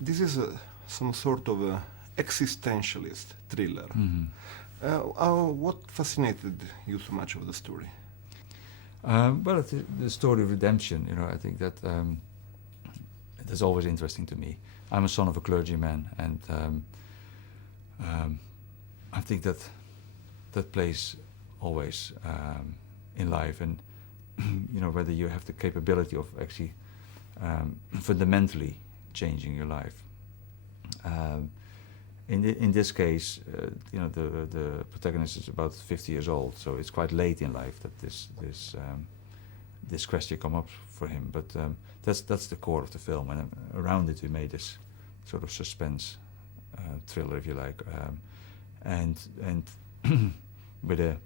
this is some sort of a existentialist thriller. What fascinated you so much of the story? Well, it's the story of redemption. I think that that's always interesting to me. I'm a son of a clergyman, and I think that plays always in life, and whether you have the capability of actually fundamentally changing your life. In this case, the protagonist is about 50 years old, so it's quite late in life that this question come up for him. But that's the core of the film, and around it we made this sort of suspense thriller, if you like, and with a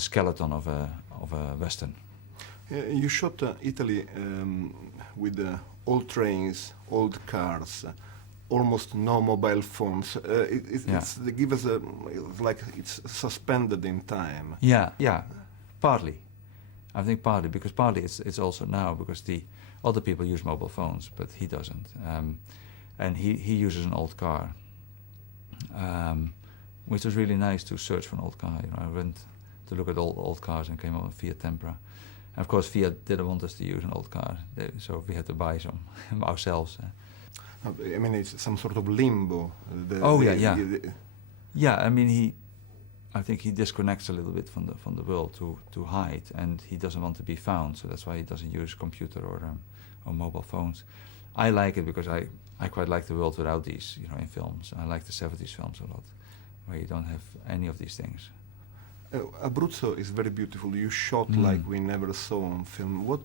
skeleton of a western. You shot Italy with old trains, old cars. Almost no mobile phones. They give us it's like it's suspended in time. Yeah, partly. I think partly because it's also now because the other people use mobile phones, but he doesn't, and he uses an old car, which was really nice to search for an old car. I went to look at old cars and came up with Fiat Tempra. And of course, Fiat didn't want us to use an old car, so we had to buy some ourselves. I mean, it's some sort of limbo. Yeah. I mean, I think he disconnects a little bit from the world to hide, and he doesn't want to be found. So that's why he doesn't use computer or mobile phones. I like it because I quite like the world without these, in films. I like the 70s films a lot, where you don't have any of these things. Abruzzo is very beautiful. You shot like we never saw on film. What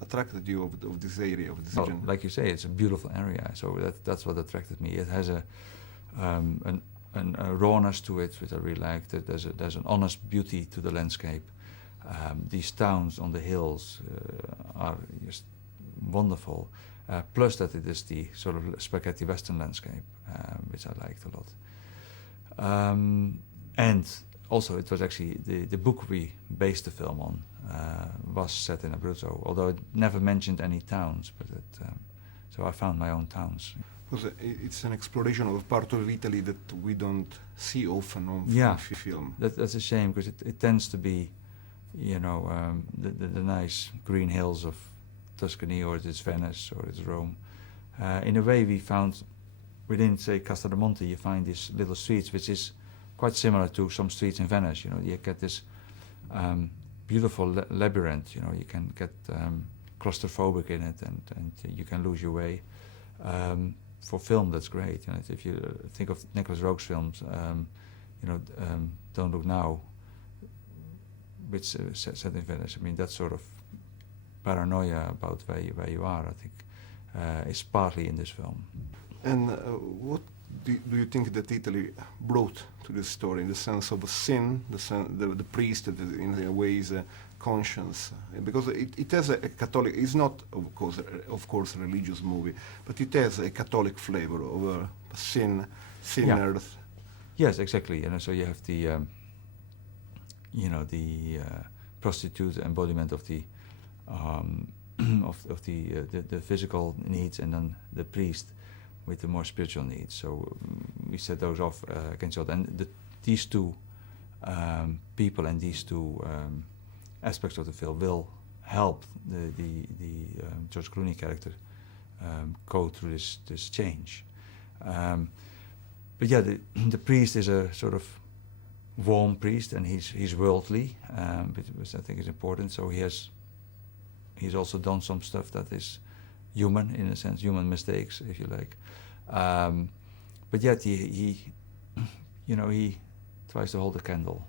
attracted you of this area, of this region? Like you say, it's a beautiful area, so that's what attracted me. It has a rawness to it, which I really liked. There's an honest beauty to the landscape. These towns on the hills are just wonderful. Plus that it is the sort of spaghetti western landscape, which I liked a lot. And also, it was actually the book we based the film on was set in Abruzzo, although it never mentioned any towns. But so I found my own towns. Because it's an exploration of a part of Italy that we don't see often on film. That's a shame, because it tends to be, the nice green hills of Tuscany, or it's Venice, or it's Rome. In a way, we found within, say, Castellamonte, you find these little streets, which is quite similar to some streets in Venice. You get this beautiful labyrinth. You can get claustrophobic in it, and you can lose your way. For film, that's great. If you think of Nicholas Roeg's films, Don't Look Now, which set in Venice. I mean, that sort of paranoia about where you are, I think, is partly in this film. And what do you think that Italy brought to this story, in the sense of sin, the priest that in a way is a conscience? Because it has a Catholic, it's not of course a religious movie, but it has a Catholic flavor of sinners. Yeah. Yes, exactly. So you have the prostitute embodiment of the the physical needs, and then the priest with the more spiritual needs. So we set those off against each other. And these two people and these two aspects of the film will help the George Clooney character go through this change. But yeah, the priest is a sort of warm priest, and he's worldly, which I think is important. So he's also done some stuff that is human, in a sense, human mistakes, if you like. But yet he tries to hold a candle